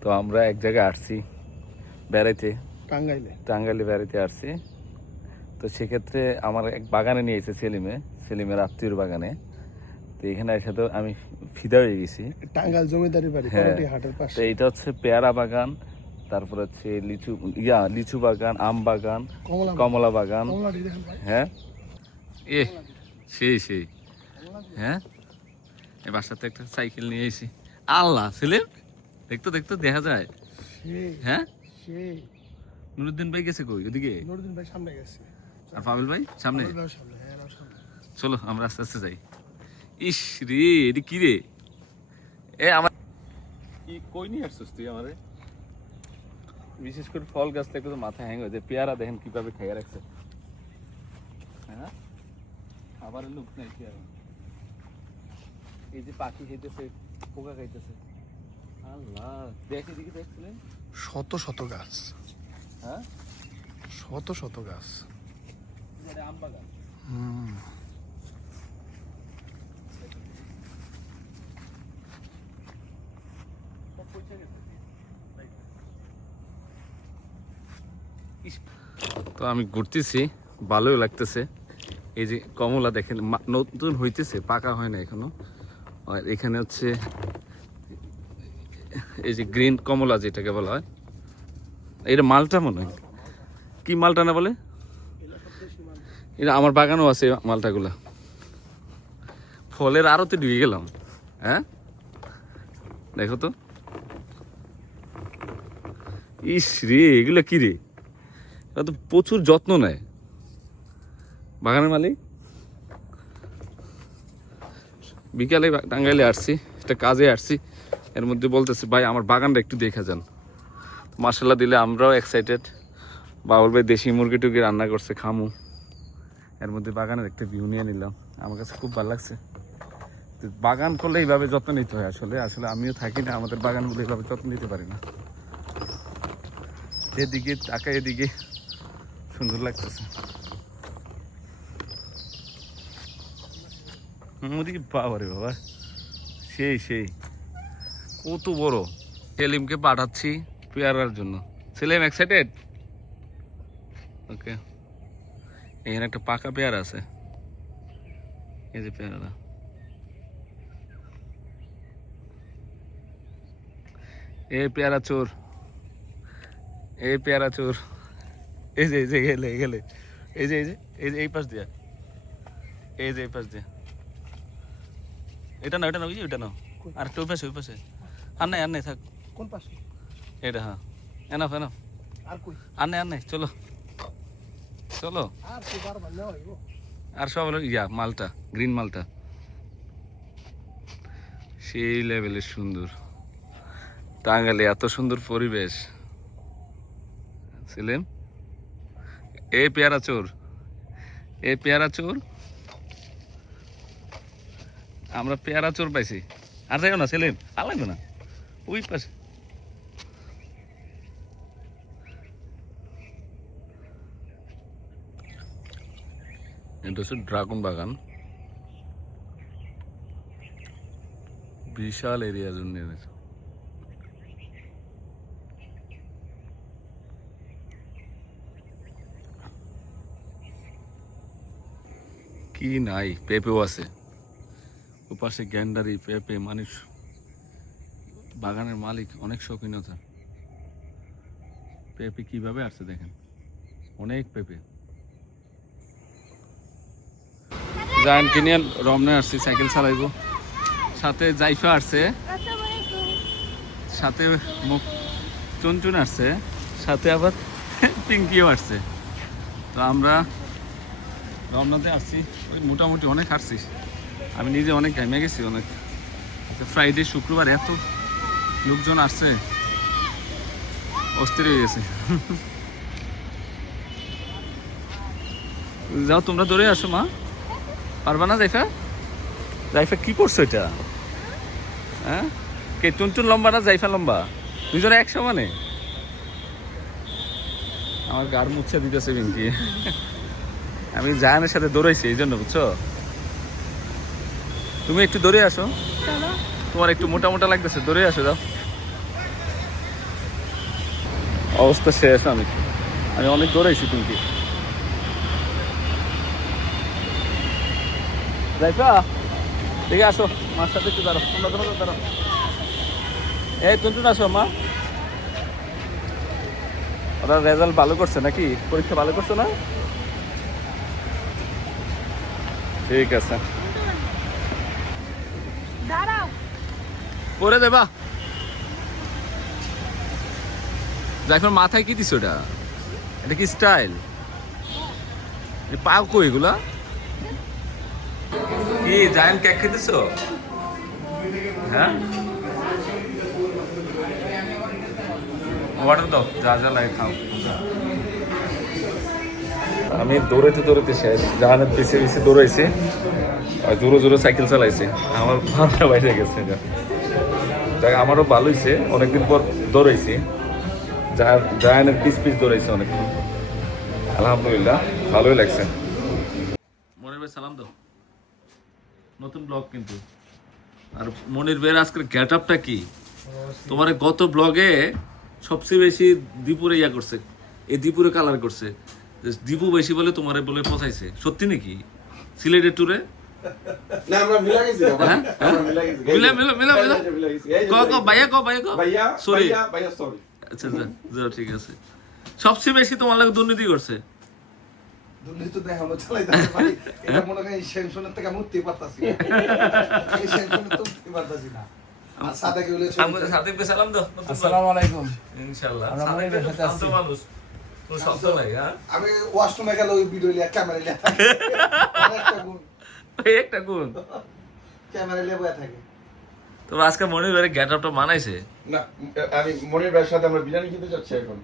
তো আমরা এক জায়গায় আসছি বেড়াইতে, টাঙ্গাইলে বেড়াইতে আসছি। তো সেক্ষেত্রে আমার এক বাগানে নিয়ে এসে সেলিমের আত্মীয়র বাগানে। তো এখানে এসে তো আমি ফিদা হয়ে গেছি। টাঙ্গাইল জমিদারি বাড়ি হ্যাঁ, হাটের তো পাশে। এইটা হচ্ছে পেয়ারা বাগান, তারপর হচ্ছে লিচু বাগান, আম বাগান, কমলা বাগান। হ্যাঁ এ সেই হ্যাঁ, এই বাসাতে একটা সাইকেল নিয়ে এসেছি। আল্লাহ সেলিম, দেখতো দেখতো দেখা যায়। হ্যাঁ, নুরুদ্দিন ভাই গেছে কই? ওদিকে নুরুদ্দিন ভাই সামনে গেছে, আর পাবেল ভাই সামনে। চলো আমরা আস্তে আস্তে যাই। ইস রে, এটি কি রে? এ আমার কি কই নিয়ে আসছিস তুই আমারে? বিশেষ করে ফল গাছ থেকে তো মাথা হ্যাং হয়ে যায়। পেয়ারা দেখেন কিভাবে খাইয়া রাখছে। হ্যাঁ, আবার লুক নাই পেয়ারা। এই যে পাখি খাইতেছে, পোকা খাইতেছে। আল্লাহ, দেখি দেখি দেখছিলেন শত শত গাছ। হ্যাঁ, শত শত গাছ। আম বাগান। তো আমি ঘুরতেছি, ভালোই লাগতেছে। এই যে কমলা দেখেন নতুন হইতেছে, পাকা হয় না এখনো। আর এখানে হচ্ছে এই যে গ্রিন কমলা যেটাকে বলা হয়, এটা মালটা মনে হয়। কি মালটা না বলে? এটা আমার বাগানও আছে মালটাগুলা। ফলের আড়তে ঢুকে গেলাম। হ্যাঁ, দেখো তো। ইস রে, এগুলো কি রে? এরা তো প্রচুর যত্ন নেয় বাগানের মালিক। বিকালে টাঙ্গাইলে আসছি, একটা কাজে আসছি, এর মধ্যে বলতেছে ভাই আমার বাগানটা একটু দেখা যান। মাসাল্লাহ দিলে আমরাও এক্সাইটেড। বাবুল ভাই দেশি মুরগি টুরগি রান্না করছে, খামু। এর মধ্যে বাগানের একটা ভিউ নিয়ে নিলাম, আমার কাছে খুব ভালো লাগছে। বাগান করলে এইভাবে যত্ন নিতে হয়। আসলে আসলে আমিও থাকি না, আমাদের বাগানগুলো এইভাবে যত্ন নিতে পারি না। এদিকে তাকায়, এদিকে সুন্দর লাগতেছে। ওদিকে বাবারে বাবা, সেই কত বড়। সেলিমকে পাঠাচ্ছি পেয়ারার জন্য। সেলিম এক্সাইটেড? ওকে, এখানে একটা পাকা পেয়ারা আছে। এই যে পেয়ারাটা, এই পেয়ারা চোর, এই পেয়ারা চোর। এই যে গেলে গেলে, এই যে এই পাশ দিয়া, এই যে এই পাশ দিয়া। এটা না ওইটা না, ওইটা না, আর একটা ওই পাশে। আর নাই থাক। কোন পাশে? এটা হ্যাঁ, এনাফ আর নাই চলো। আর সব হলো মালটা, গ্রিন মালটা, সেই লেভেলের সুন্দর। টাঙ্গাইলে এত সুন্দর পরিবেশ। সেলিম, এই পেয়ারা চোর, আমরা পেয়ারা চোর পাইছি। আর যাইও না সেলিম, আর লাগবে না, ওই পাশে। এটা হচ্ছে ড্রাগন বাগান, বিশাল এরিয়া জন্য। কি নাই, পেঁপেও আছে ওপাশে, গ্যান্ডারি, পেঁপে। মানুষ, বাগানের মালিক অনেক শৌখিনতা। পেঁপে কিভাবে আসছে দেখেন, অনেক পেঁপে। জায়ান্ট কিনে রমনে আসছি, সাইকেল চালাইব। সাথে জাইফা আসছে, সাথে চুনচুন আসছে, সাথে আবার পিঙ্কিও আসছে। তো আমরা রমনাতে আসছি, ওই মোটামুটি অনেক হাঁটছি। আমি নিজে অনেক ঘামে গেছি অনেক। ফ্রাইডে শুক্রবার এত লোকজন আসছে, অস্থির হয়ে গেছে। যাও তোমরা দৌড়ে আসো, মা পারবা না? জাইফা কি করছো এটা? হ্যাঁ, কে টুনটুন লম্বা না জাইফা লম্বা? দুজনে এক সমানে। আমার গাড় মুচ্ছে দিতেছে পিঙ্কি। আমি জায়ানের সাথে দৌড়াইছি এই জন্য, বুঝছো? তুমি একটু দৌড়ে আসো, তোমার একটু মোটা লাগতেছে, দৌড়ে আসো, যাও। অবস্থা শেষ। আমি অনেক দৌড়াইছি তুমি যাইফা দেখে আসো মার সাথে একটু দাঁড়ো, তোমরা দাঁড়ো। এই টুনটুন আসো মা। ওরা রেজাল্ট ভালো করছে নাকি? পরীক্ষা ভালো করছে না? ঠিক আছে, করে দেবা। এখন মাথায় কি দিস? ওটা এটা কি স্টাইল? পাও কই এগুলা? কি জায়ান্ট কেক খেতেছো? হ্যাঁ, অর্ডার দাও, যা যা লাগে খাও। আমি দৌড়াইতে শেষ। জাহানের পিছিয়ে দৌড়াইছি, আর জোরে সাইকেল চালাইছি। আমার ভাবনা বাইরে গেছে। দেখ আমারও ভালো হয়েছে, অনেকদিন পর দৌড়াইছি। জায়ানের পিস দৌড়াইছে অনেকক্ষণ। আলহামদুলিল্লাহ ভালোই লাগছে। মনির ভাই সালাম দাও। নতুন ব্লগ কিন্তু। আর মনির ভাইয়ের আজকের গেট আপটা কি? তোমার গত ব্লগে সবচেয়ে বেশি দীপুরে ইয়া করছে, এই দীপুরে কালার করছে। দীপু বেশি বলে তোমার বলে পচাইছে, সত্যি নাকি? সিলেটের ট্যুরে ঠিক আছে। সবচেয়ে বেশি তোমার লাগে দুর্নীতি করছে। আমি ওয়াশরুমে গেল ওই ভিডিও লিয়া ক্যামেরা লিয়া থাকে একটা গুণ ক্যামেরা লিয়া বয়া থাকে। তো আজকে মনির ভাইয়ের গেট আপটা মানাইছে না? আমি মনির ভাইয়ের সাথে আমরা বিরিয়ানি খেতে যাচ্ছি এখন।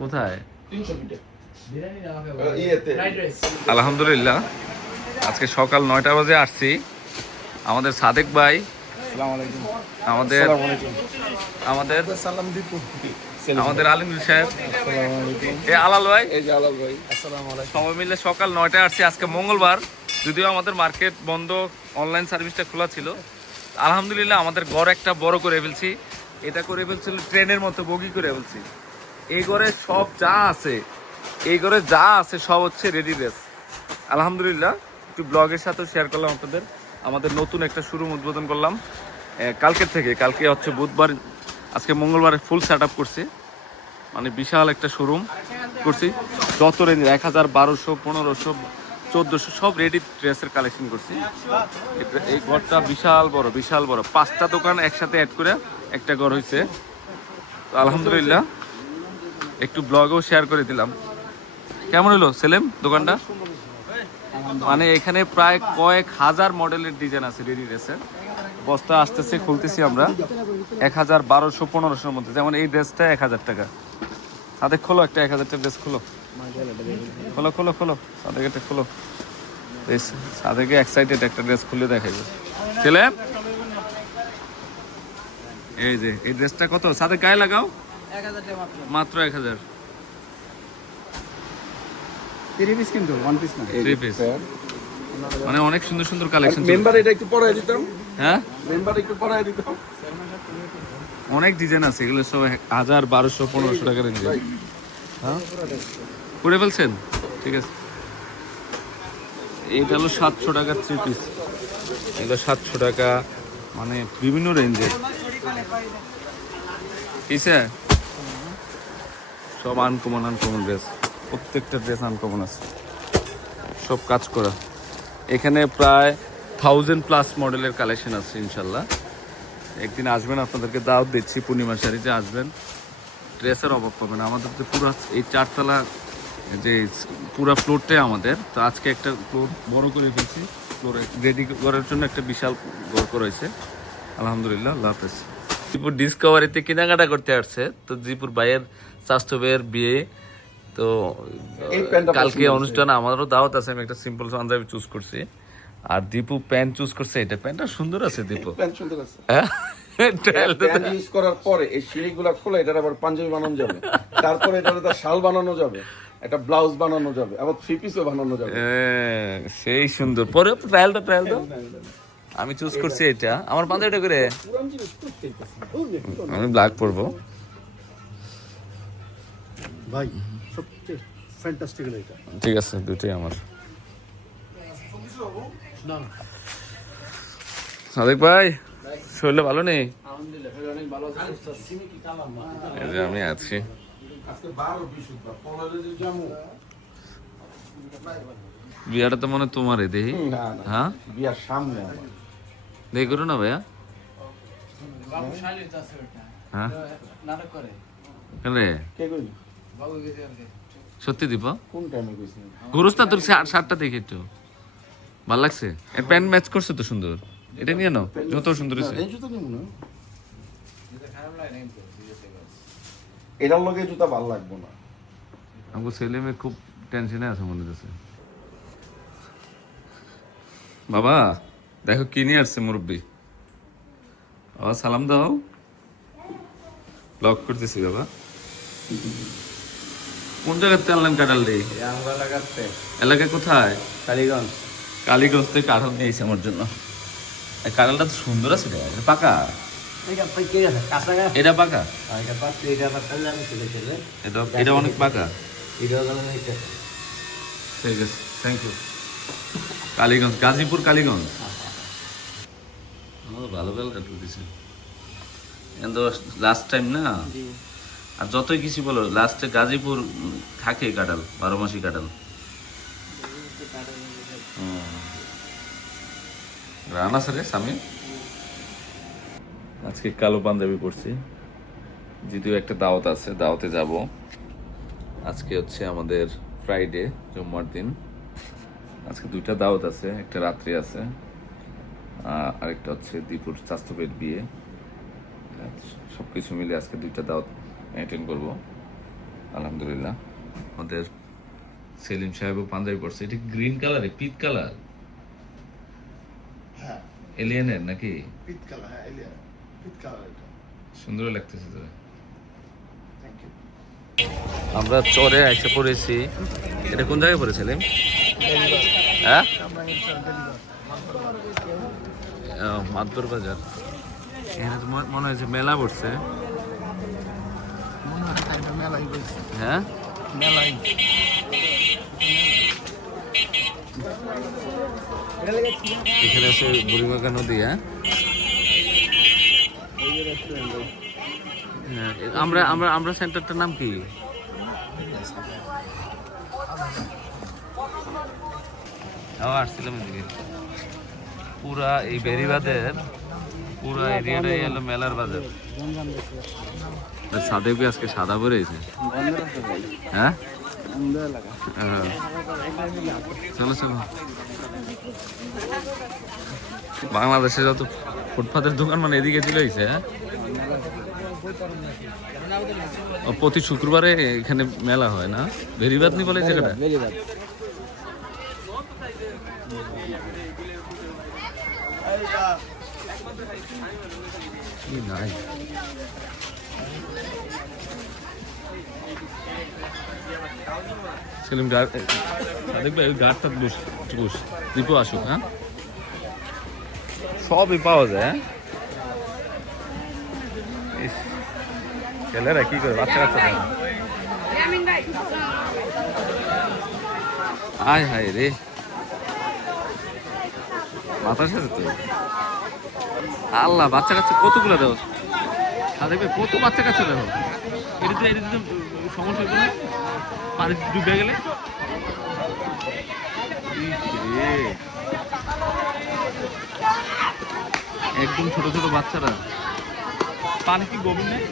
কোথায়? 300 ফিটে। আলহামদুলিল্লাহ আজকে সকাল 9টা বাজে আসছি। আমাদের সাদেক ভাই, আমাদের আমাদের আলিমুল সাহেব, এই আলাল ভাই, সবাই মিলে সকাল 9টায় আসছি। আজকে মঙ্গলবার, যদিও আমাদের মার্কেট বন্ধ, অনলাইন সার্ভিসটা খোলা ছিল। আলহামদুলিল্লাহ আমাদের ঘর একটা বড় করে ফেলছি। এটা করে ফেলছিল ট্রেনের মতো, বগি করে ফেলছি। এই ঘরে সব যা আছে, এই ঘরে যা আছে সব হচ্ছে রেডি ড্রেস। আলহামদুলিল্লাহ একটু ব্লগের সাথেও শেয়ার করলাম আপনাদের। আমাদের নতুন একটা শোরুম উদ্বোধন করলাম কালকের থেকে। কালকে হচ্ছে বুধবার, আজকে মঙ্গলবারে ফুল সেট আপ করছি। মানে বিশাল একটা শোরুম করছি। যত রেঞ্জ 1000, 1200, 1500, 1400 সব রেডি ড্রেসের কালেকশন করছি। এই ঘরটা বিশাল বড় 5টা দোকান একসাথে অ্যাড করে একটা ঘর হয়েছে। তো আলহামদুলিল্লাহ একটু ব্লগেও শেয়ার করে দিলাম। কেমন হলো সেলেম দোকানটা? মানে এখানে প্রায় কয়েক হাজার মডেলের ডিজাইন আছে রেডি ড্রেসের। বস্তা আসতেছে, খুলতেছি আমরা 1000, 1200, 1500-র মধ্যে। যেমন এই ড্রেসটা 1000 টাকা। সাদেক খোলো একটা 1000 টাকা ড্রেস খোলো, সাদেক একটা খোলো। সাদেকে এক্সাইটেড একটা ড্রেস খুলে দেখাইবে ছেলে। এই যে এই ড্রেসটা কত সাদেক গায়ে লাগাও? 1000 টাকা মাত্র 1000। 3 পিস কিন্তু 1 পিস না। 3 পিস। মানে অনেক সুন্দর সুন্দর কালেকশন। মেম্বার এটা একটু পরায় দিতাম। হ্যাঁ, মেম্বার একটু পরায় দিতাম। অনেক ডিজাইন আছে, এগুলো সব 1000, 1200, 1500 টাকা রেঞ্জে। হ্যাঁ, করে ফেলছেন? ঠিক আছে। এইটা হলো 700 টাকার 3 পিস। এটা 700 টাকা, মানে বিভিন্ন রেঞ্জে। কিসে সব আনকমন ড্রেস, প্রত্যেকটা ড্রেস আনকমন আছে, সব কাজ করা। এখানে প্রায় 1000+ মডেলের কালেকশন আছে ইনশাল্লাহ। একদিন আসবেন, আপনাদেরকে দাওয়াত দিচ্ছি, পূর্ণিমা শাড়িতে আসবেন। ড্রেসের অভাব পাবেন। আমাদের তো পুরো এই 4তলা যে পুরো ফ্লোরটাই আমাদের। তো আজকে একটা ফ্লোর বড় করে ফেলছি, ফ্লোরে রেডি করার জন্য একটা বিশাল ঘর করেছে। আলহামদুলিল্লাহ, আল্লাহ হাফেজ। জিপুর ডিসকভারিতে কেনাকাটা করতে আসছে। তো জিপুর ভাইয়ের স্বাস্থ্য ভাইয়ের বিয়ে, তো কালকে অনুষ্ঠান, আমারও দাওয়াত আছে। আমি একটা সিম্পল পাঞ্জাবি চুজ করছি, আর দীপু প্যান্ট চুজ করছে। এটা প্যান্টটা সুন্দর আছে দীপু, প্যান্ট সুন্দর আছে। হ্যাঁ, প্যান্ট ইউজ করার পরে এই সিঁড়িগুলো খোলা, এটার আবার পাঞ্জাবি বানানো যাবে, তারপরে এটার শাল বানানো যাবে, একটা ব্লাউজ বানানো যাবে, আবার 3 পিসও বানানো যাবে। সেই সুন্দর। পরে ট্রায়াল দাও। আমি চুজ করছি এটা। আমার পাঞ্জাবিটা করে আমি ব্ল্যাক পরবো। ভাই সবচেয়ে ফ্যান্টাস্টিক এটা। ঠিক আছে, দুটোই আমার। না না সাদিক ভাই, শরীরটা ভালো নেই? আলহামদুলিল্লাহ অনেক ভালো আছে, সুস্থ আছি। সিমি কি কালাম না? এই যে আমি আছি। আজকে 12 বিশুদ্ধ কলেজে যাবো। বিয়াটা তো মনে হয় তোমারই, দেখি। না না হ্যাঁ, বিয়ার সামনে আমার। দেখি করো না ভাইয়া। বাবু শালি তো আছে ওটা। হ্যাঁ, নাটক করে। কেন রে? কে কইল? বাবু গেছে আজকে। সত্যি দীপ কোন টাইমে কইছিস? গুরুস না, তোর শার্টটা দেখি একটু ভাল লাগছে। প্যান্ট ম্যাচ করছে তো সুন্দর। এটা নিয়ে নাও, যত সুন্দর হয়েছে। এই জুতো নিব না। এটা খারাপ লাগে না কিন্তু দিয়েছে গো। এটার লগে জুতা ভালো লাগবে না। আমাকে ছেলে মেয়ে খুব টেনশনে আছে মনে হচ্ছে। বাবা দেখো কি নিয়ে আসছে মুরব্বী। বাবা সালাম দাও। ব্লক করতেছি বাবা। কোন জায়গাতে আনলেন কাঁঠাল রে? আমরা লাগাতে এলাকা কোথায়? কালীগঞ্জ। কালীগঞ্জ থেকে কাঁঠাল নিয়েছে আমার জন্য। এই কাঁঠালটা তো সুন্দর আছে রে, এটা পাকা। এটা পাইকে গেছে কাঁচা গা। এটা পাকা, এটা পাচ্ছে, এটা পাচ্ছে আমি ছেলে ছেলে। এটা অনেক পাকা। এটা গেল এটা। ঠিক আছে, থ্যাংক ইউ। কালীগঞ্জ, গাজীপুর কালীগঞ্জ। ভালো ভালো কাটু দিছে। কিন্তু লাস্ট টাইম না, আর যতই কিছু বলো লাস্টে গাজীপুর থাকে কাঁঠাল, 12 মাসি কাঁঠাল। রান আছে রে স্বামী। আজকে কালো পাঞ্জাবি পরছি, যদিও একটা দাওয়াত আছে, দাওয়াতে যাব। আজকে হচ্ছে আমাদের ফ্রাইডে, জুম্মার দিন। আজকে 2টা দাওয়াত আছে, একটা রাত্রে আছে, আরেকটা হচ্ছে দীপুর স্বাস্থ্যপেট বিয়ে। সবকিছু মিলে আজকে 2টা দাওয়াত অ্যাটেন্ড করব আলহামদুলিল্লাহ। আমাদের সেলিম সাহেবও পাঞ্জাবি পড়ছে। এটা গ্রিন কালারে, পিট কালার, হ্যাঁ এলিয়েনের নাকি? পিট কালার, হ্যাঁ এলিয়া পিট কালার এটা। সুন্দর লাগতেছে তো। Thank you. আমরা চরে এসে পড়েছি। এটা কোন জায়গায় পড়েছিলেন? হ্যাঁ, মাদবর বাজার। এখানে তো মনে হয়েছে মেলা বসছে। মেলাই বলছি, হ্যাঁ, মেলাই। এখানে আছে বুড়িমাকা নদী। হ্যাঁ, হ্যাঁ, আমরা আমরা আমরা সেন্টারটার নাম কি? আসছিলাম এদিকে। পুরা এই বেরিবাদের পুরা এরিয়াটাই হলো মেলার বাজার। সাদেক ভাই আজকে সাদা পরেছে। হ্যাঁ, হ্যাঁ। চলো চলো। বাংলাদেশে যত ফুটপাতের দোকান মানে এদিকে দিলে হয়েছে। হ্যাঁ, প্রতি শুক্রবারে এখানে মেলা হয় না? বেরিবাদ নি বলে জায়গাটা। নাই সেলিম সাদেক ভাই, ওই গাড়টা বস বস, দীপু আসুক। হ্যাঁ, সবই পাওয়া যায়। হ্যাঁ, ইস, ছেলেরা কি করে, বাচ্চা কাচ্চা আয় হায় রে, মাথার সাথে তো আল্লাহ, বাচ্চা কাচ্চা কতগুলো দেও। সাদেক ভাই কত বাচ্চা কাচ্চা দেখো। এটা তো সমস্যা হইব না পানি ডুবে গেলে। একদম ছোট ছোট বাচ্চারা। পানি কি গভীর নেই?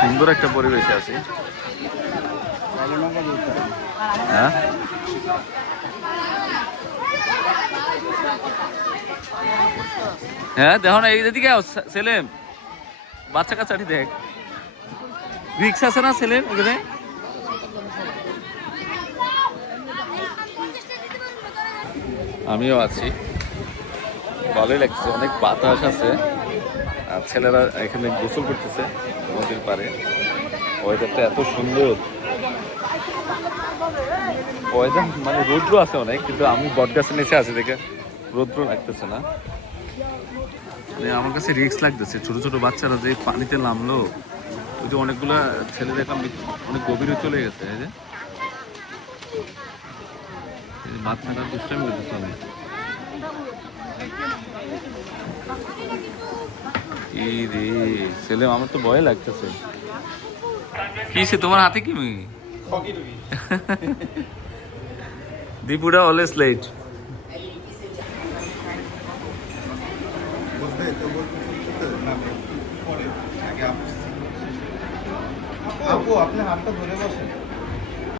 সুন্দর একটা পরিবেশে আছি। হ্যাঁ, হ্যাঁ, দেখো না এইদিকে সেলেম, বাচ্চা কাচ্চাটি দেখ। রিক্সা আছে না সেলেম এখানে? আমিও আছি, ভালোই লাগছে, অনেক বাতাস আছে। আর ছেলেরা এখানে গোসল করতেছে নদীর পাড়ে। ওয়েদারটা এত সুন্দর, ওয়েদার মানে রৌদ্র আছে অনেক, কিন্তু আমি বটগাছের নিচে আছি দেখে রৌদ্র লাগতেছে না। মানে আমার কাছে রিস্ক লাগতেছে, ছোট ছোট বাচ্চারা যে পানিতে নামলো, ওই যে অনেকগুলা ছেলে দেখলাম অনেক গভীরে চলে গেছে। এই যে বাচ্চারা দুষ্টামি করতেছে অনেক। কি রে ছেলে, আমার তো ভয় লাগতেছে। কি সে তোমার হাতে কি? দীপুরা অলওয়েজ লেট। আপু আপনি হাতটা ধরে বসেন।